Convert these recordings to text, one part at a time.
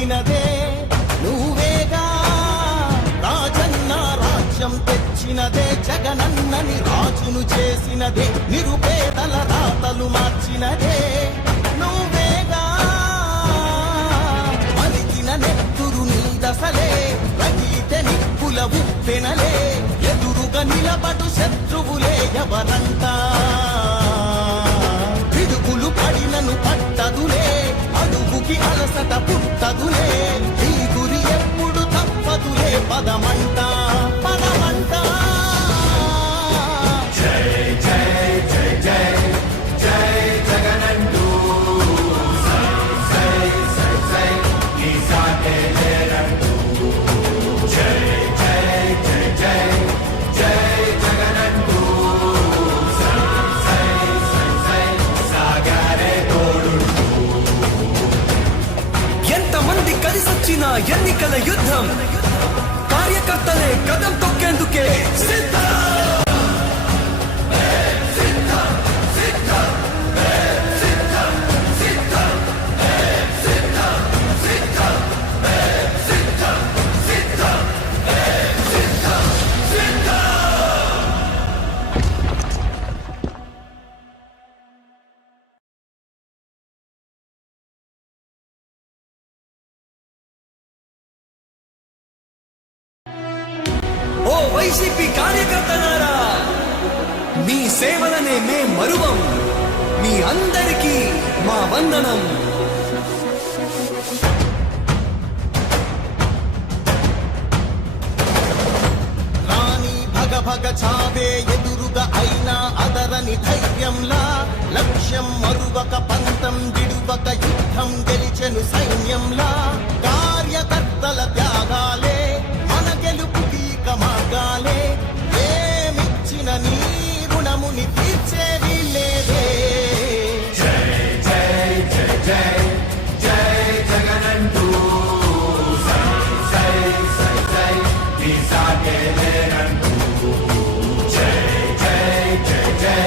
తొక్కినదే నువ్వేగా రాజన్న రాజ్యం తెచ్చినదే జగనన్నని రాజును చేసినదే నిరుపేదల రాతలు మార్చినదే నువ్వేగా మరిగిన నెత్తురు నీ దశలే రగిలితే నిప్పుల ఉప్పెనలే ఎదురుగా నిలబడు శత్రువులే ఎవరంతా పిడుగులు పడినను పట్టదులే అడుగుకి అలసట పుట్టదులే ఈ గురి ఎప్పుడు తప్పదులే పదమంట పదమంట జై జై జై జై జై జగనంటూ సై సై సై సై నీ సాటే లేరంటూ జై జై జై జై జై జగనంటూ సై సై సై సై సాగారే తోడుంటూ ఎంతమంది కలిసొచ్చిన ఎన్నికల యుద్ధం కార్యకర్తలే కదం తొక్కేందుకే సిద్ధం. ఓ వైసీపీ కార్యకర్తలారా, మీ సేవలనే మే మరువం. మీ అందరికీ మా వందనం. రాణి భగ భగ చావే ఎదురుగా అయినా అదరని ధైర్యంలా లక్ష్యం మరువక పంతం విడువక యుద్ధం గెలిచెను సైన్యంలా కార్యకర్తల త్యాగాలే మన గెలుపుకి మార్గాలే ఏమిచ్చిన నీ రుణముని తీర్చేది లేదే జై జై జై జై జై జగనంటూ సై సై సై సై నీ సాటే లేరంటూ జై జై జై జై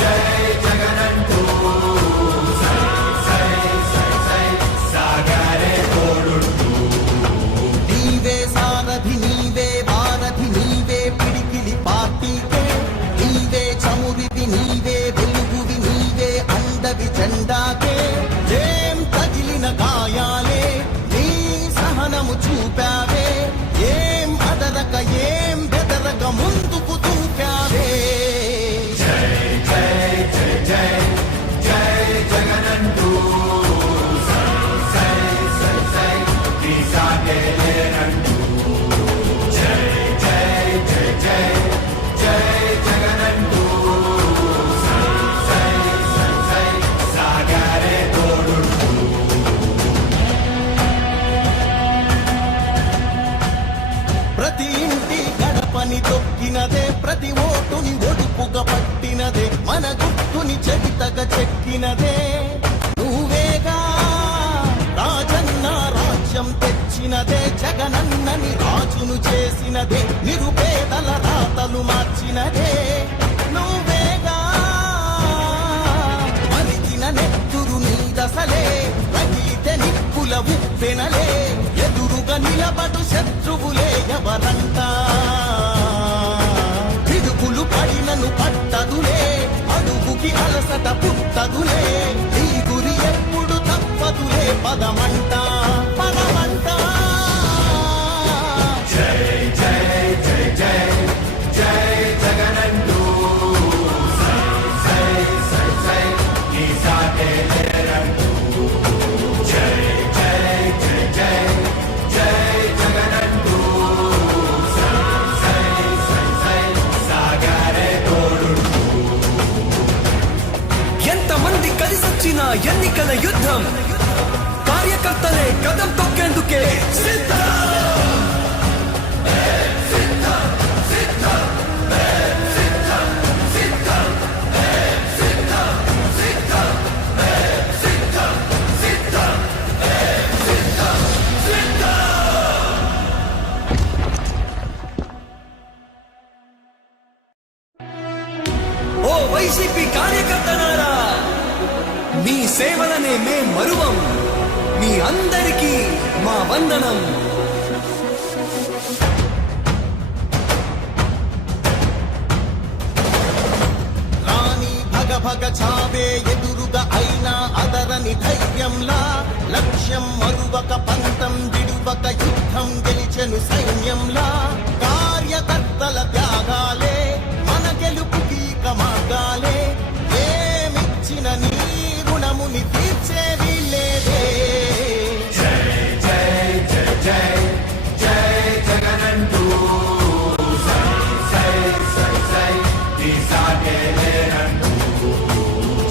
జై జగనంటూ సై సై సై సై సాగారే తోడుంటూ నీవే సారథి నీవే వారధి నీవే పిడికిలి పార్టీకే నీవే చమురివి నీవే వెలుగువి నీవే అండవి జెండాకే ఏం తగిలిన గాయాలే నీ సహనము చూపావే ఏం అదరక ఏం బెదరక ముందుకు దూకావే జై జై జై జై జై జగనంటూ సై సై సై సై నీ సాటే లేరంటూ జై జై జై జై జై జగనంటూ సై సై సై సై సాగారే తోడుంటూ ప్రతి ఇంటి గడపని తొక్కినదే ప్రతి ఓటుని ఒడుపుగా పట్టినదే మన గుర్తుని చెవితగా చెక్కినదే నువ్వేగా రాజన్న రాజ్యం తెచ్చినదే జగనన్నని రాజును చేసినదే నిరుపేదల రాతలు మార్చినదే నువ్వేగా మరిగిన నెత్తురు నీ దశలే రగిలితే నిప్పుల ఉప్పెనలే ఎదురుగా నిలబడు శత్రువులే ఎవరంతా పిడుగులు పడినను పట్టదులే అడుగుకి అలసట పుట్టదులే ఈ గురి ఎప్పుడు తప్పదులే పదమంట పదమంట జై జై జై జై జై జగనంటూ సై సై సై సై నీ సాటే లేరంటూ జై జై జై జై జై జగనంటూ సై సై సై సై సాగారే తోడుంటూ ఎంతమంది కలిసొచ్చిన ఎన్నికల యుద్ధం కార్యకర్తలే కదం తొక్కేందుకే సిద్ధం. ఓ వైసీపీ కార్యకర్తలారా, మీ సేవలనే మే మరువం. మీ అందరికీ మా వందనం. రాణి భగ భగ చావే ఎదురుగా అయినా అదరని ధైర్యంలా లక్ష్యం మరువక పంతం విడువక యుద్ధం గెలిచెను సైన్యంలా కార్యకర్తల త్యాగాలే మన గెలుపుకి మార్గాలే ఏమిచ్చిన నీ రుణముని తీర్చేది లేదే. జై జై జై జై జై జగనంటూ సై సై సై సై నీ సాటే లేరంటూ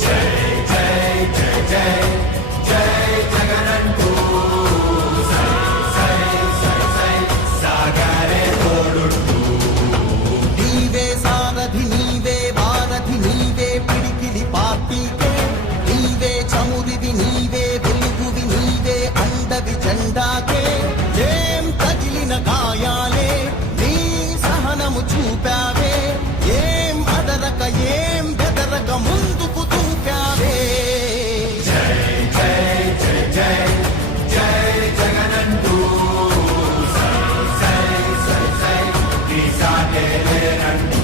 జై జై జై జై జై జగనంటూ సై సై సై సై సాగరే తోడుంటూ నీవే సారథి నీవే వారధి నీవే పిడికిలి పార్టీకే నీవే చమురివి నీవే వెలుగువి నీవే అండవి జెండాకే ఏం తగిలిన గాయాలే నీ సహనము చూపావే ఏం అదరక ఏం బెదరక ముందుకు దూకావే. జై జై జై జై జై జగనంటూ సై సై సై సై నీ సాటే లేరంటూ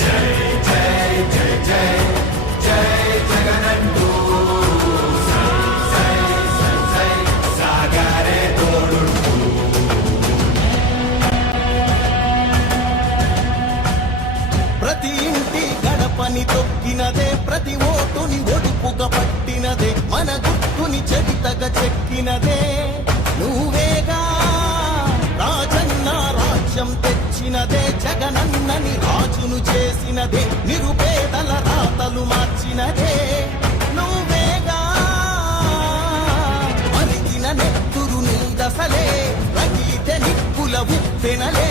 జై జై జై జై జై జగనంటూ సై సై సై సై సాగరే తోడుంటూ ప్రతి ఇంటి గడపని తొక్కినదే ప్రతి ఓటుని ఒడుపుగా పట్టినదే మన గుర్తుని చరితగా చెక్కినదే నువ్వేగా రాజన్న రాజ్యం తెచ్చినదే జగనన్నని రాజును చేసినదే నిరుపేదల రాతలు మార్చినదే నువ్వేగా మరిగిన నెత్తురు నీ దశలే రగిలితే నిప్పుల ఉప్పెనలే